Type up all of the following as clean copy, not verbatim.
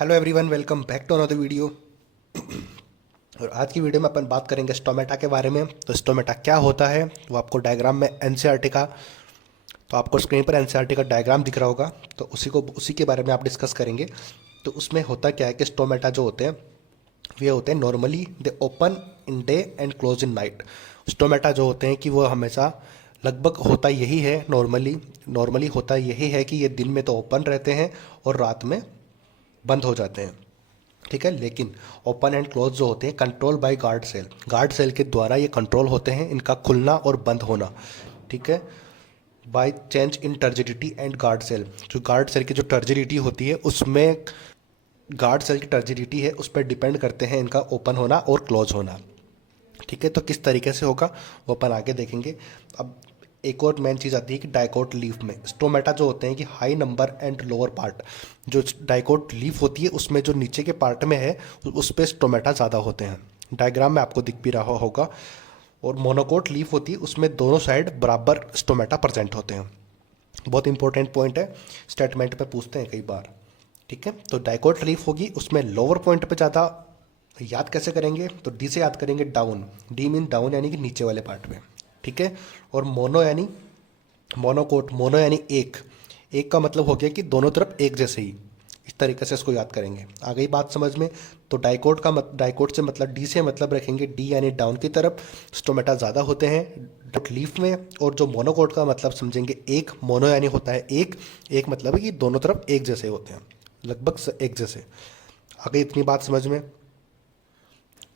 Hello everyone, welcome back to another video. और आज की वीडियो में अपन बात करेंगे स्टोमेटा के बारे में। तो स्टोमेटा क्या होता है वो आपको डायग्राम में एनसीईआरटी का, तो आपको स्क्रीन पर एनसीईआरटी का डायग्राम दिख रहा होगा, तो उसी के बारे में आप डिस्कस करेंगे। तो उसमें होता क्या है कि स्टोमेटा जो होते हैं वे होते हैं normally they open in day and close in night. Stomata जो होते हैं कि वो हमेशा लगभग होता यही है, नॉर्मली होता यही है कि ये दिन में तो ओपन रहते हैं और रात में बंद हो जाते हैं। ठीक है, लेकिन ओपन एंड क्लोज जो होते हैं कंट्रोल बाय गार्ड सेल के द्वारा ये कंट्रोल होते हैं, इनका खुलना और बंद होना। ठीक है, by change in turgidity and guard cell, जो गार्ड सेल की जो टर्जिडिटी होती है उसमें गार्ड सेल की टर्जिडिटी है उस पर डिपेंड करते हैं इनका ओपन होना और क्लोज होना। ठीक है, तो किस तरीके से होगा वो अपन आगे देखेंगे। अब एक और मेन चीज़ आती है कि डाइकोट लीफ में स्टोमेटा जो होते हैं कि high number and lower part, जो डाइकोट लीफ होती है उसमें जो नीचे के पार्ट में है उस पर स्टोमेटा ज़्यादा होते हैं। डायग्राम में आपको दिख भी रहा होगा। और मोनोकोट लीफ होती है उसमें दोनों साइड बराबर स्टोमेटा प्रेजेंट होते हैं। बहुत इंपॉर्टेंट पॉइंट है, स्टेटमेंट पे पूछते हैं कई बार। ठीक है, तो डाइकोट लीफ होगी उसमें लोअर पॉइंट पे ज़्यादा। याद कैसे करेंगे, तो डी से याद करेंगे, डाउन। डी मीन डाउन यानी कि नीचे वाले पार्ट में। ठीक है, और मोनो यानी एक। एक का मतलब हो गया कि दोनों तरफ एक जैसे ही, इस तरीके से इसको याद करेंगे। आ गई बात समझ में। तो डाइकोट से मतलब डी से मतलब रखेंगे डी यानी डाउन की तरफ, स्टोमेटा ज़्यादा होते हैं डाइकोट लीफ में। और जो मोनोकोट का मतलब समझेंगे एक, मोनो यानी होता है एक, एक मतलब है कि दोनों तरफ एक जैसे होते हैं, लगभग एक जैसे। आ गई इतनी बात समझ में।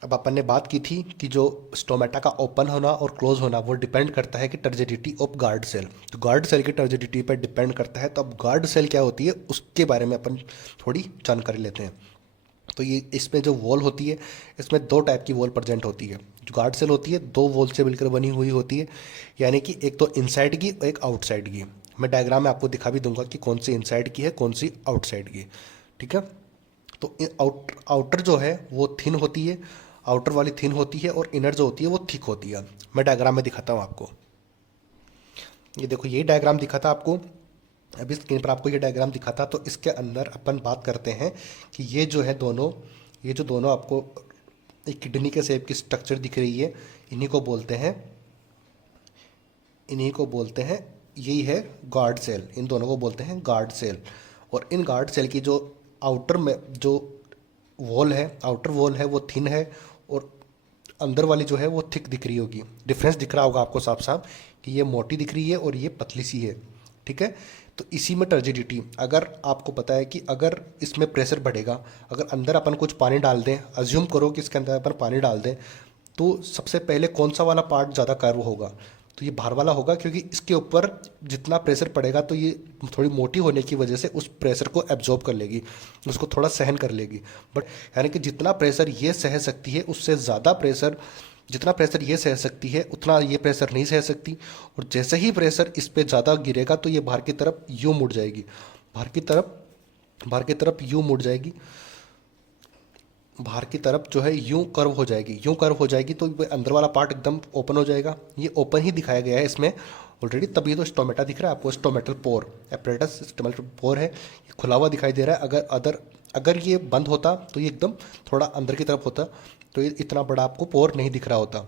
अब अपन ने बात की थी कि जो स्टोमेटा का ओपन होना और क्लोज होना वो डिपेंड करता है कि टर्जिडिटी ऑफ गार्ड सेल, तो गार्ड सेल की टर्जिडिटी पर डिपेंड करता है। तो अब गार्ड सेल क्या होती है उसके बारे में अपन थोड़ी जानकारी लेते हैं। तो ये इसमें जो वॉल होती है इसमें दो टाइप की वॉल प्रेजेंट होती है। जो गार्ड सेल होती है दो वॉल से मिलकर बनी हुई होती है, यानी कि एक तो इनसाइड की और एक आउटसाइड की। मैं डायग्राम में आपको दिखा भी दूंगा कि कौन सी इनसाइड की है कौन सी आउटसाइड की। ठीक है, तो आउटर जो है वो थिन होती है, आउटर वाली थिन होती है, और इनर जो होती है वो थिक होती है। मैं डायग्राम में दिखाता हूँ आपको। ये देखो, ये डायग्राम दिखा था आपको, अभी स्क्रीन पर आपको ये डायग्राम दिखा था। तो इसके अंदर अपन बात करते हैं कि ये जो दोनों आपको एक किडनी के शेप की स्ट्रक्चर दिख रही है, इन्हीं को बोलते हैं इन्हीं को बोलते हैं यही है गार्ड सेल। इन दोनों को बोलते हैं गार्ड सेल। और इन गार्ड सेल की जो आउटर में जो आउटर वॉल है वो थिन है, और अंदर वाली जो है वो थिक दिख रही होगी। डिफरेंस दिख रहा होगा आपको साफ साफ कि ये मोटी दिख रही है और ये पतली सी है। ठीक है, तो इसी में टर्जिडिटी, अगर आपको पता है कि अगर इसमें प्रेशर बढ़ेगा, अगर अंदर अपन कुछ पानी डाल दें, अज्यूम करो कि इसके अंदर अपन पानी डाल दें, तो सबसे पहले कौन सा वाला पार्ट ज़्यादा कर्व होगा, तो ये बाहर वाला होगा, क्योंकि इसके ऊपर जितना प्रेशर पड़ेगा तो ये थोड़ी मोटी होने की वजह से उस प्रेशर को एब्जॉर्ब कर लेगी, उसको थोड़ा सहन कर लेगी। बट यानी कि जितना प्रेशर ये सह सकती है उससे ज़्यादा प्रेशर, जितना प्रेशर ये सह सकती है उतना ये प्रेशर नहीं सह सकती। और जैसे ही प्रेशर इस पर ज़्यादा गिरेगा तो ये बाहर की तरफ यूँ मुड़ जाएगी, बाहर की तरफ यूँ मुड़ जाएगी, बाहर की तरफ जो है यूं कर्व हो जाएगी, तो वो अंदर वाला पार्ट एकदम ओपन हो जाएगा। ये ओपन ही दिखाया गया है इसमें ऑलरेडी, तभी तो स्टोमेटा दिख रहा है आपको। Stomatal pore apparatus stomatal pore है, ये खुला हुआ दिखाई दे रहा है। अगर ये बंद होता तो ये एकदम थोड़ा अंदर की तरफ होता, तो ये इतना बड़ा आपको पोर नहीं दिख रहा होता।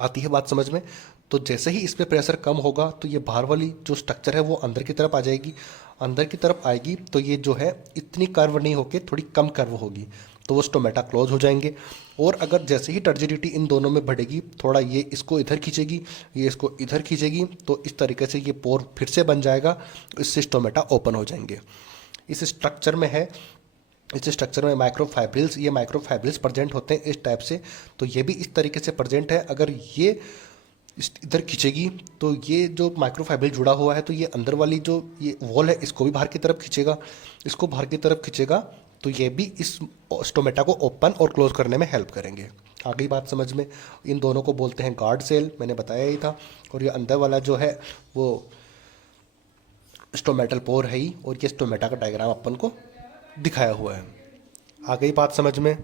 आती है बात समझ में। तो जैसे ही इस पर प्रेशर कम होगा तो ये बाहर वाली जो स्ट्रक्चर है वो अंदर की तरफ आ जाएगी, अंदर की तरफ आएगी तो ये जो है इतनी कर्व नहीं होके थोड़ी कम कर्व होगी, तो वो स्टोमेटा क्लोज हो जाएंगे। और अगर जैसे ही टर्जिडिटी इन दोनों में बढ़ेगी, थोड़ा ये इसको इधर खींचेगी, ये इसको इधर खींचेगी, तो इस तरीके से ये पोर फिर से बन जाएगा, इससे स्टोमेटा ओपन हो जाएंगे। इस स्ट्रक्चर में है इस स्ट्रक्चर में माइक्रोफाइब्रिल्स प्रेजेंट होते हैं इस टाइप से। तो ये भी इस तरीके से प्रेजेंट है। अगर ये इधर खींचेगी तो ये जो माइक्रोफाइब्रिल जुड़ा हुआ है तो ये अंदर वाली जो ये वॉल है इसको भी बाहर की तरफ खींचेगा, इसको बाहर की तरफ खींचेगा, तो ये भी इस स्टोमेटा को ओपन और क्लोज करने में हेल्प करेंगे। आ गई बात समझ में। इन दोनों को बोलते हैं गार्ड सेल, मैंने बताया ही था। और ये अंदर वाला जो है वो स्टोमेटल पोर है ही, और ये स्टोमेटा का डायग्राम अपन को दिखाया हुआ है। आ गई बात समझ में।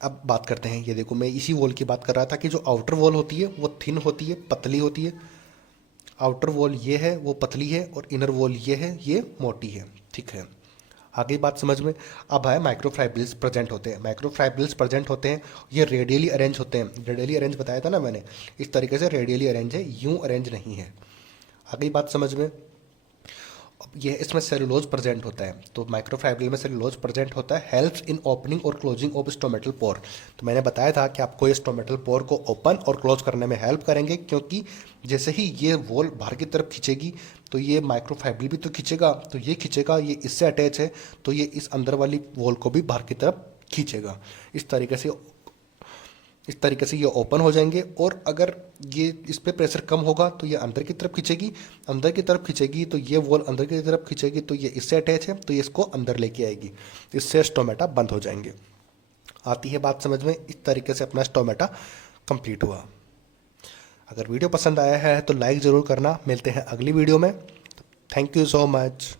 अब बात करते हैं, ये देखो मैं इसी वॉल की बात कर रहा था कि जो आउटर वॉल होती है वो थिन होती है, पतली होती है। आउटर वॉल ये है वो पतली है, और इनर वॉल ये है ये मोटी है। ठीक है, आगे बात समझ में। अब है माइक्रोफाइब्रिल्स प्रेजेंट होते हैं। माइक्रोफाइब्रिल्स प्रेजेंट होते हैं, ये रेडियली अरेंज होते हैं। रेडियली अरेंज बताया था ना मैंने, इस तरीके से रेडियली अरेंज है, यूं अरेंज नहीं है। आगे बात समझ में। अब ये इसमें सेलुलोज प्रेजेंट होता है, तो माइक्रोफाइब्रिल में सेलुलोज प्रेजेंट होता है, हेल्प्स इन ओपनिंग और क्लोजिंग ऑफ स्टोमेटल पोर। तो मैंने बताया था कि आपको ये स्टोमेटल पोर को ओपन और क्लोज करने में हेल्प करेंगे, क्योंकि जैसे ही ये वॉल बाहर की तरफ खींचेगी तो ये माइक्रोफाइब्रिल भी तो खींचेगा, तो ये खींचेगा, ये इससे अटैच है, तो ये इस अंदर वाली वॉल को भी बाहर की तरफ खींचेगा। इस तरीके से ये ओपन हो जाएंगे, और अगर ये इस पे प्रेशर कम होगा तो ये अंदर की तरफ खींचेगी, अंदर की तरफ खींचेगी तो ये वॉल अंदर की तरफ खींचेगी, तो ये इससे अटैच है, तो ये इसको अंदर लेके आएगी, इससे स्टोमेटा बंद हो जाएंगे। आती है बात समझ में। इस तरीके से अपना स्टोमेटा कंप्लीट हुआ। अगर वीडियो पसंद आया है तो लाइक ज़रूर करना। मिलते हैं अगली वीडियो में। Thank you so much.